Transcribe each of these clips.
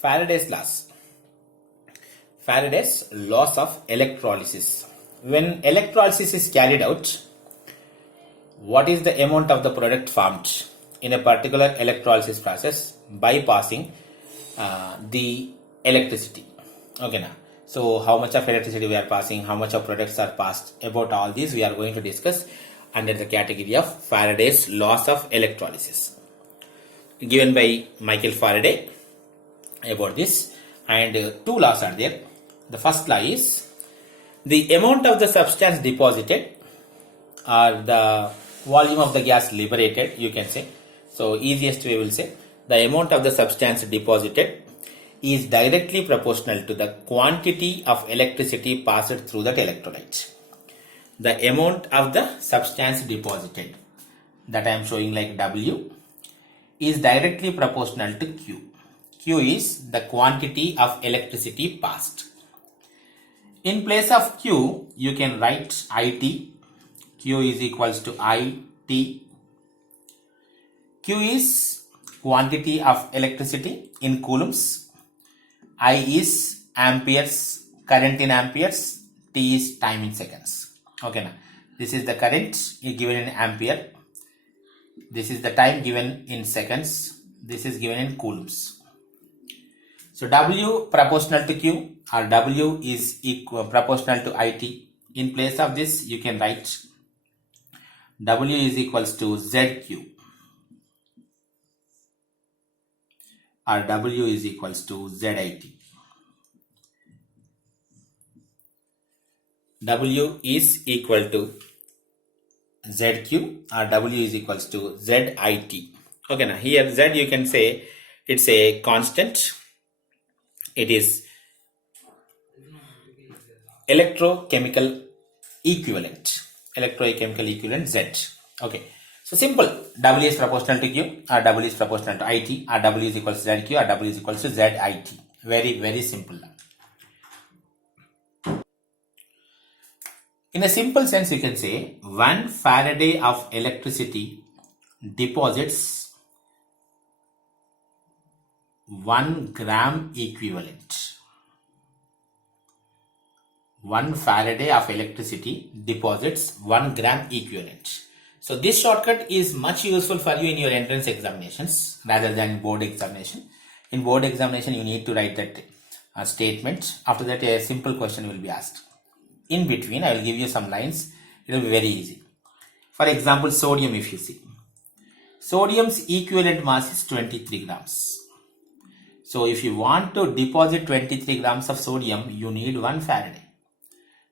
Faraday's laws. Faraday's laws of electrolysis. When electrolysis is carried out, what is the amount of the product formed in a particular electrolysis process by passing the electricity? Okay, now. So how much of electricity we are passing, how much of products are passed, about all these we are going to discuss under the category of Faraday's laws of electrolysis, given by Michael Faraday about this. And two laws are there. The first law is the amount of the substance deposited or the volume of the gas liberated, you can say. So easiest way will say the amount of the substance deposited is directly proportional to the quantity of electricity passed through that electrolyte. The amount of the substance deposited, that I am showing like W, is directly proportional to Q. Q is the quantity of electricity passed. In place of Q, you can write IT. Q is equals to IT. Q is quantity of electricity in coulombs. I is amperes, current in amperes. T is time in seconds. Okay, now this is the current given in ampere. This is the time given in seconds. This is given in coulombs. So W proportional to Q or W is equal proportional to IT. In place of this, you can write W is equals to ZQ or W is equals to ZIT. W is equal to ZQ or W is equals to ZIT. Okay, now here Z you can say it's a constant. It is electrochemical equivalent. Electrochemical equivalent Z. Okay. So simple. W is proportional to Q or W is proportional to IT or W is equals to ZQ or W is equals to ZIT. Very, very simple. In a simple sense, you can say 1 Faraday of electricity deposits 1 gram equivalent. 1 Faraday of electricity deposits 1 gram equivalent. So this shortcut is much useful for you in your entrance examinations rather than board examination. In board examination, you need to write that statement. After that, a simple question will be asked. In between, I will give you some lines. It will be very easy. For example, sodium if you see. Sodium's equivalent mass is 23 grams. So if you want to deposit 23 grams of sodium, you need 1 Faraday.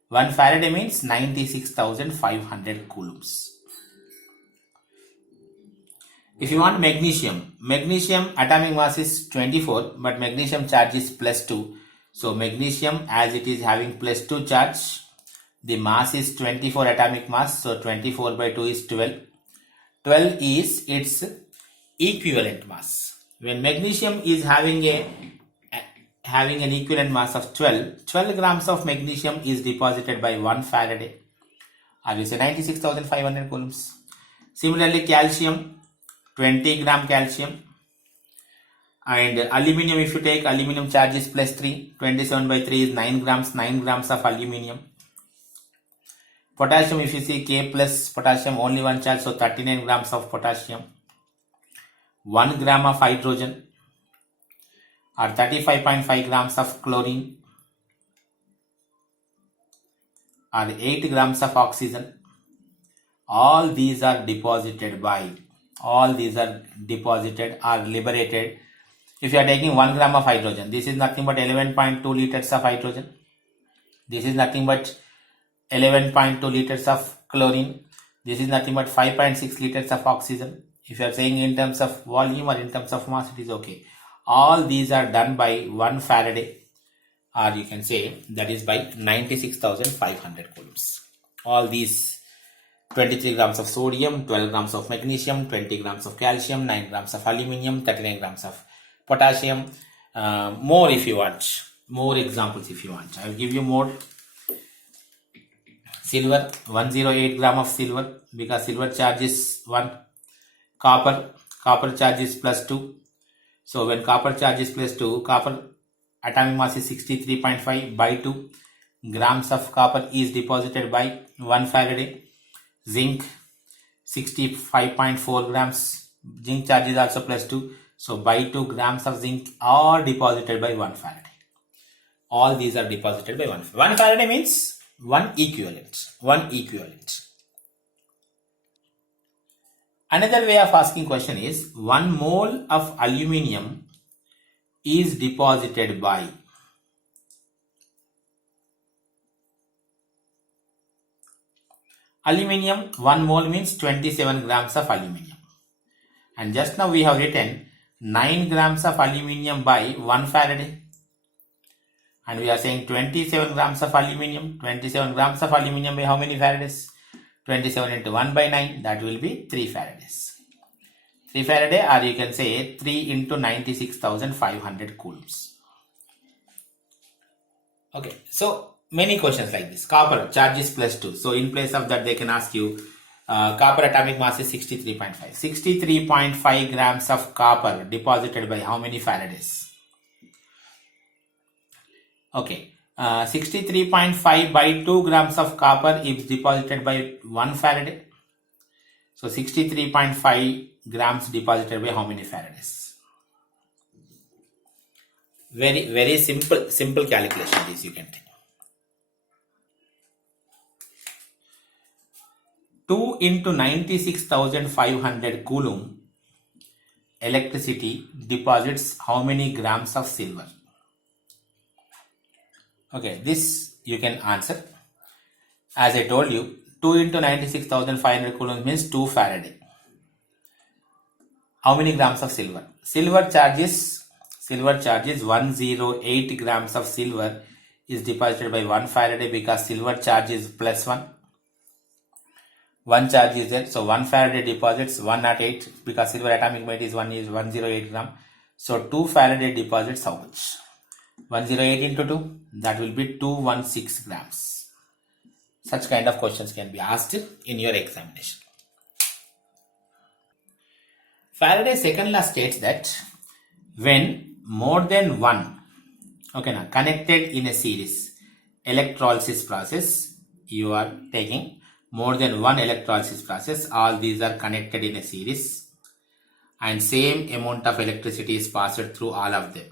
1 Faraday means 96,500 coulombs. If you want magnesium, magnesium atomic mass is 24, but magnesium charge is plus 2. So magnesium, as it is having plus 2 charge, the mass is 24 atomic mass. So 24 by 2 is 12. 12 is its equivalent mass. When magnesium is having an equivalent mass of 12 grams of magnesium is deposited by 1 Faraday, or you say 96,500 coulombs. Similarly, calcium, 20 gram calcium, and aluminium, if you take aluminium charge is plus 3, 27 by 3 is 9 grams of aluminium. Potassium, if you see K plus potassium, only one charge, so 39 grams of potassium. 1 gram of hydrogen or 35.5 grams of chlorine or 8 grams of oxygen. All these are deposited or liberated. If you are taking 1 gram of hydrogen, this is nothing but 11.2 liters of hydrogen. This is nothing but 11.2 liters of chlorine. This is nothing but 5.6 liters of oxygen. If you are saying in terms of volume or in terms of mass, it is okay. All these are done by 1 Faraday, or you can say that is by 96,500 coulombs. All these 23 grams of sodium, 12 grams of magnesium, 20 grams of calcium, 9 grams of aluminium, 39 grams of potassium. More if you want, more examples if you want. I will give you more. Silver, 108 gram of silver because silver charge is 1. Copper charge is plus 2. So when copper charge is plus 2, copper atomic mass is 63.5 by 2 grams of copper is deposited by 1 Faraday. Zinc 65.4 grams. Zinc charge is also plus 2. So by 2 grams of zinc are deposited by 1 Faraday. All these are deposited by 1 Faraday. 1 Faraday means 1 equivalent. 1 equivalent. Another way of asking question is 1 mole of aluminium is deposited by aluminium. 1 mole means 27 grams of aluminium. And just now we have written 9 grams of aluminium by 1 Faraday. And we are saying 27 grams of aluminium. 27 grams of aluminium by how many Faradays? 27 into 1 by 9, that will be 3 Faradays. 3 Faraday, or you can say 3 into 96,500 coulombs. Okay, so many questions like this. Copper charge is plus 2. So in place of that, they can ask you, copper atomic mass is 63.5. 63.5 grams of copper deposited by how many Faradays? Okay, 63.5 by 2 grams of copper is deposited by 1 Faraday. So 63.5 grams deposited by how many Faradays? Very simple calculation this you can take. 2 into 96,500 coulomb electricity deposits how many grams of silver? Okay, this you can answer. As I told you, 2 into 96,500 coulombs means 2 Faraday. How many grams of silver? Silver charge is 108 grams of silver is deposited by 1 Faraday because silver charge is plus 1. 1 charge is there. So 1 Faraday deposits 108 because silver atomic weight is 108 gram. So 2 Faraday deposits how much? 108 into 2, that will be 216 grams. Such kind of questions can be asked in your examination. Faraday's second law states that when more than one connected in a series electrolysis process, you are taking more than one electrolysis process, all these are connected in a series and same amount of electricity is passed through all of them.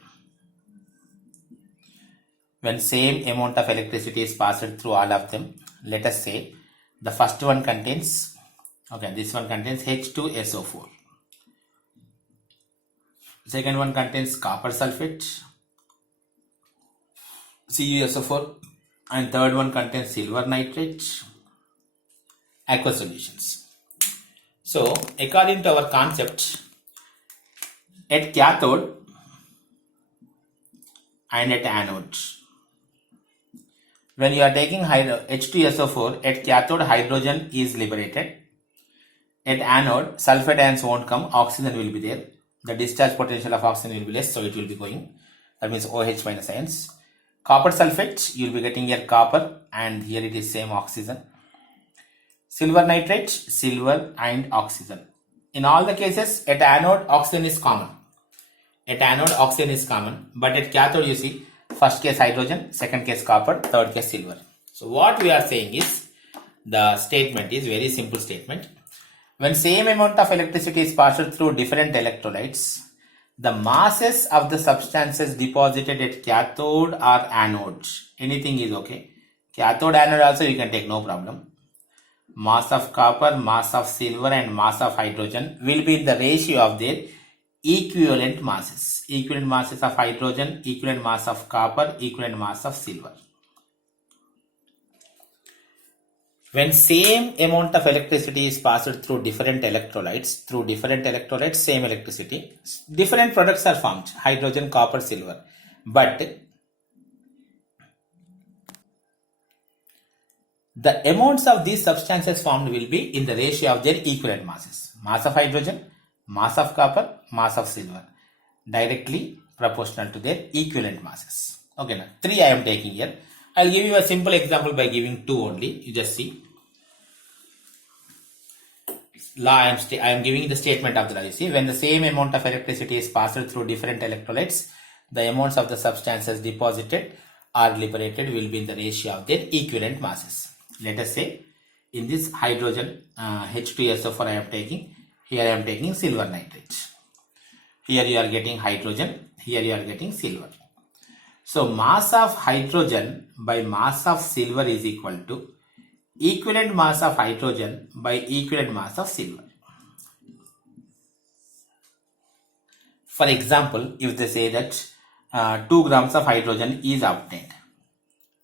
When same amount of electricity is passed through all of them, let us say the first one contains, this one contains H2SO4. Second one contains copper sulfate, CuSO4, and third one contains silver nitrate, aqueous solutions. So, according to our concept, at cathode and at anode, when you are taking H2SO4, at cathode hydrogen is liberated. At anode, sulfate ions won't come, oxygen will be there. The discharge potential of oxygen will be less, so it will be going. That means OH minus ions. Copper sulfate, you will be getting here copper, and here it is same oxygen. Silver nitrate, silver and oxygen. In all the cases, at anode, oxygen is common. At anode, oxygen is common, but at cathode, you see, first case hydrogen, second case copper, third case silver. So what we are saying is, the statement is very simple statement. When same amount of electricity is passed through different electrolytes, the masses of the substances deposited at cathode or anode, anything is okay. Cathode, anode also you can take, no problem. Mass of copper, mass of silver and mass of hydrogen will be in the ratio of their equivalent masses. Equivalent masses of hydrogen, equivalent mass of copper, equivalent mass of silver. When same amount of electricity is passed through different electrolytes, same electricity, different products are formed, hydrogen, copper, silver. But the amounts of these substances formed will be in the ratio of their equivalent masses. Mass of hydrogen, mass of copper, mass of silver. Directly proportional to their equivalent masses. Okay, now 3 I am taking here. I will give you a simple example by giving 2 only. You just see. law, I am giving the statement of the law. You see, when the same amount of electricity is passed through different electrolytes, the amounts of the substances deposited or liberated will be in the ratio of their equivalent masses. Let us say in this hydrogen H2SO4 I am taking, here I am taking silver nitrate. Here you are getting hydrogen, here you are getting silver. So mass of hydrogen by mass of silver is equal to equivalent mass of hydrogen by equivalent mass of silver. For example, if they say that 2 grams of hydrogen is obtained.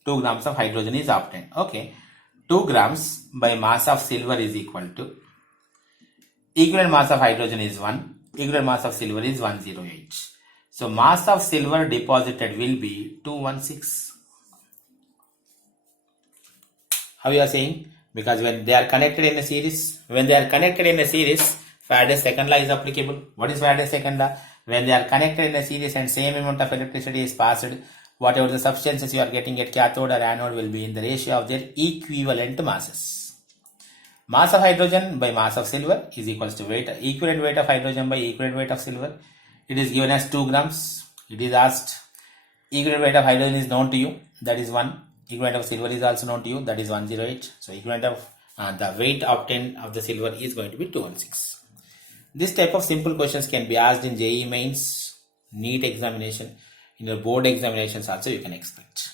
2 grams of hydrogen is obtained. Okay. 2 grams by mass of silver is equal to equivalent mass of hydrogen is 1. Equivalent mass of silver is 108. So mass of silver deposited will be 216. How you are saying? Because when they are connected in a series, Faraday's second law is applicable. What is Faraday's second law? When they are connected in a series and same amount of electricity is passed, whatever the substances you are getting at cathode or anode will be in the ratio of their equivalent masses. Mass of hydrogen by mass of silver is equals to equivalent weight of hydrogen by equivalent weight of silver. It is given as 2 grams. It is asked equivalent weight of hydrogen is known to you, that is 1. Equivalent of silver is also known to you, that is 108. So equivalent of the weight obtained of the silver is going to be 216. This type of simple questions can be asked in JEE Mains, NEET examination, in your board examinations also you can expect.